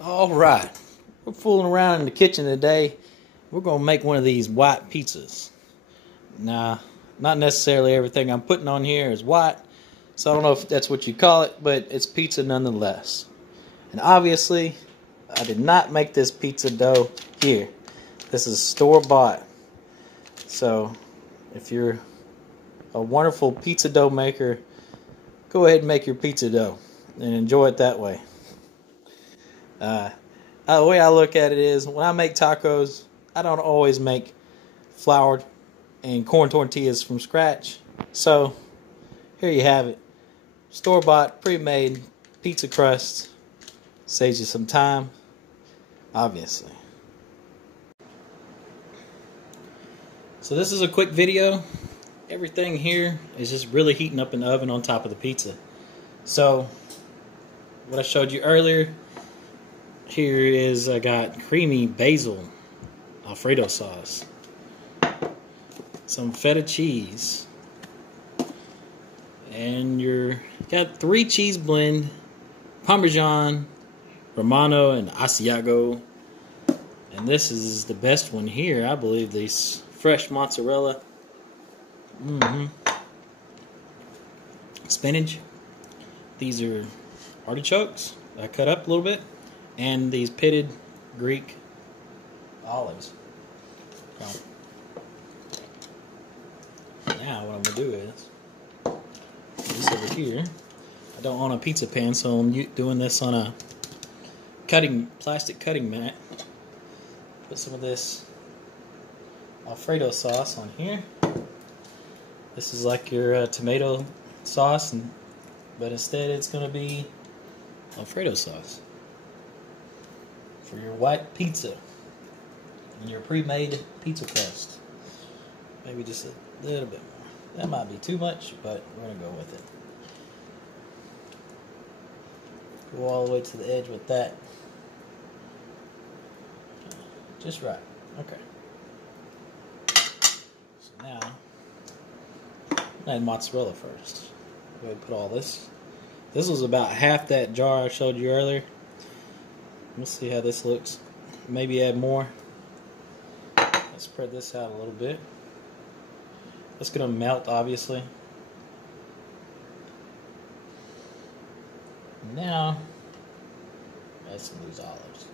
All right, we're fooling around in the kitchen today. We're gonna make one of these white pizzas. Now, not necessarily everything I'm putting on here is white, so I don't know if that's what you call it, but it's pizza nonetheless. And obviously, I did not make this pizza dough here. This is store-bought. So, if you're a wonderful pizza dough maker, go ahead and make your pizza dough and enjoy it that way. The way I look at it is, when I make tacos, I don't always make flour and corn tortillas from scratch. So, here you have it. Store-bought, pre-made pizza crust. Saves you some time, obviously. So this is a quick video. Everything here is just really heating up in the oven on top of the pizza. So, what I showed you earlier, here is, I got creamy basil Alfredo sauce, some feta cheese, and you got 3 cheese blend, Parmesan, Romano, and Asiago. And this is the best one here, I believe, these fresh mozzarella. Spinach. These are artichokes I cut up a little bit, and these pitted Greek olives. Now what I'm gonna do is this over here. I don't own a pizza pan, so I'm doing this on a plastic cutting mat. Put some of this Alfredo sauce on here. This is like your tomato sauce, but instead it's going to be Alfredo sauce for your white pizza and your pre-made pizza crust. Maybe just a little bit more. That might be too much, but we're going to go with it. Go all the way to the edge with that. Just right. Okay. So now, add mozzarella first. Go ahead and put all this. This was about half that jar I showed you earlier. Let's see how this looks. Maybe add more. Let's spread this out a little bit. It's going to melt, obviously. Now, add some of these olives.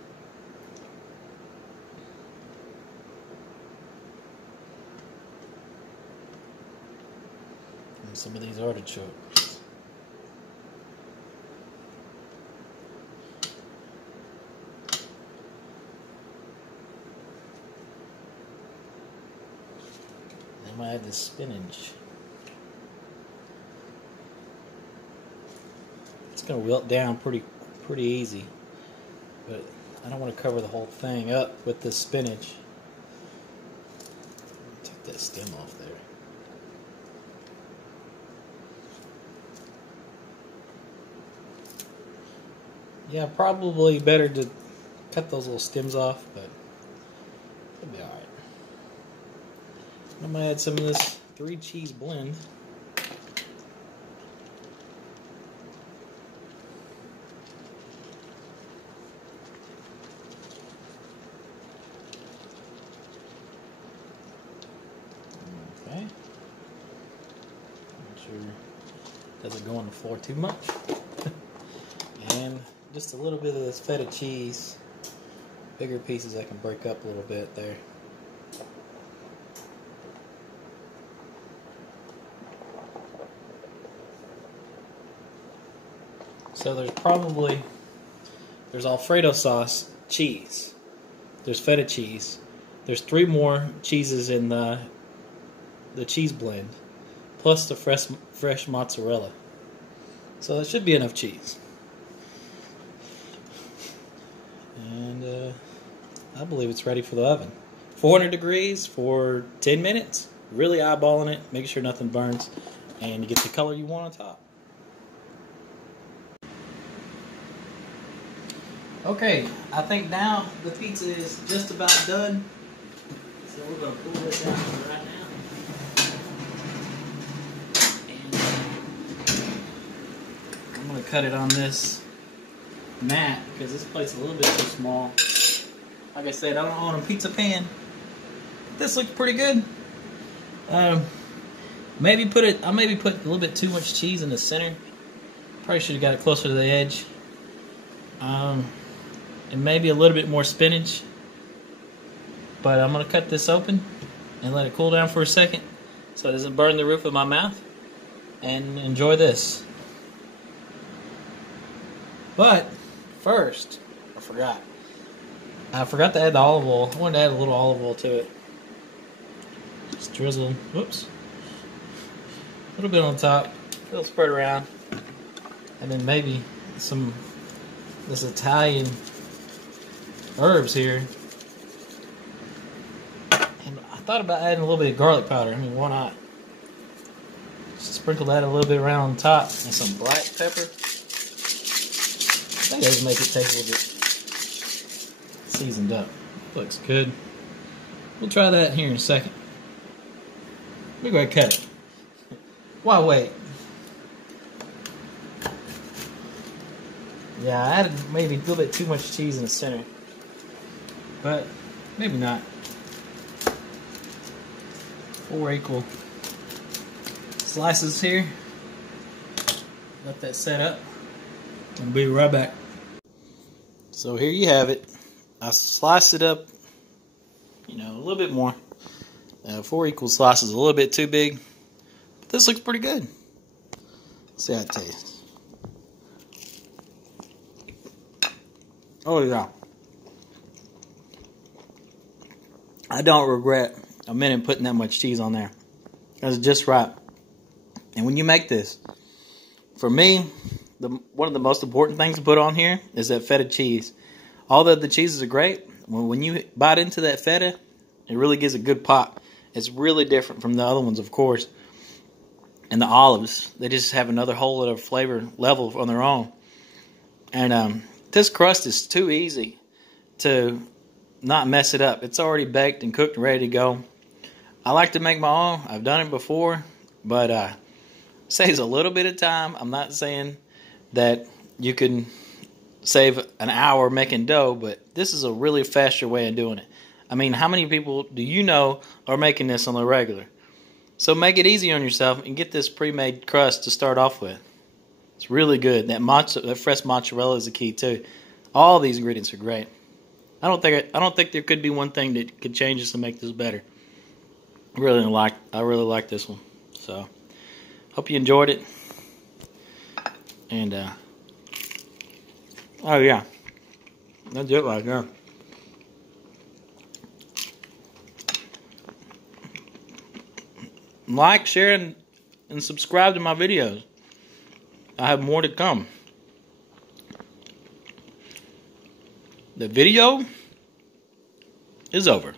And some of these artichokes. Then I'm going to add the spinach. It's going to wilt down pretty easy, but I don't want to cover the whole thing up with the spinach. Take that stem off there. Yeah, probably better to cut those little stems off, but it'll be alright. I'm going to add some of this 3 cheese blend. Okay. Make sure it doesn't go on the floor too much. And just a little bit of this feta cheese. Bigger pieces I can break up a little bit there. So there's Alfredo sauce, cheese. There's feta cheese. There's 3 more cheeses in the cheese blend, plus the fresh mozzarella. So that should be enough cheese. And I believe it's ready for the oven. 400 degrees for 10 minutes. Really eyeballing it, making sure nothing burns, and you get the color you want on top. Okay, I think now the pizza is just about done. So we're going to pull this out right now. And I'm going to cut it on this mat because this plate's a little bit too small. Like I said, I don't own a pizza pan. This looks pretty good. I maybe put a little bit too much cheese in the center. Probably should have got it closer to the edge. And maybe a little bit more spinach. But I'm gonna cut this open and let it cool down for a second so it doesn't burn the roof of my mouth. And enjoy this. But first, I forgot to add the olive oil. I wanted to add a little olive oil to it. Just drizzle, whoops, a little bit on top, a little spread around, and then maybe this Italian herbs here. And I thought about adding a little bit of garlic powder. I mean, why not? Just sprinkle that a little bit around on top, and some black pepper. That does make it taste a little bit seasoned up. Looks good. We'll try that here in a second. Let me go ahead and cut it. Why wait? Yeah, I added maybe a little bit too much cheese in the center. But maybe not. 4 equal slices here. Let that set up. I'll be right back. So here you have it. I sliced it up, a little bit more. 4 equal slices, a little bit too big. But this looks pretty good. Let's see how it tastes. Oh yeah. I don't regret a minute putting that much cheese on there. It's just right. And when you make this, for me, one of the most important things to put on here is that feta cheese. Although the cheeses are great, when you bite into that feta, it really gives a good pop. It's really different from the other ones, of course. And the olives, they just have another whole other flavor level on their own. And this crust is too easy to not mess it up. It's already baked and cooked and ready to go. I like to make my own. I've done it before, but saves a little bit of time. I'm not saying that you can save an hour making dough, but this is a really faster way of doing it. I mean, how many people do you know are making this on the regular? So make it easy on yourself and get this pre-made crust to start off with. It's really good. That fresh mozzarella is the key too. All these ingredients are great. I don't think there could be one thing that could change this to make this better. I really like this one. So hope you enjoyed it. And oh yeah, that's it right there. Like, share, and subscribe to my videos. I have more to come. The video is over.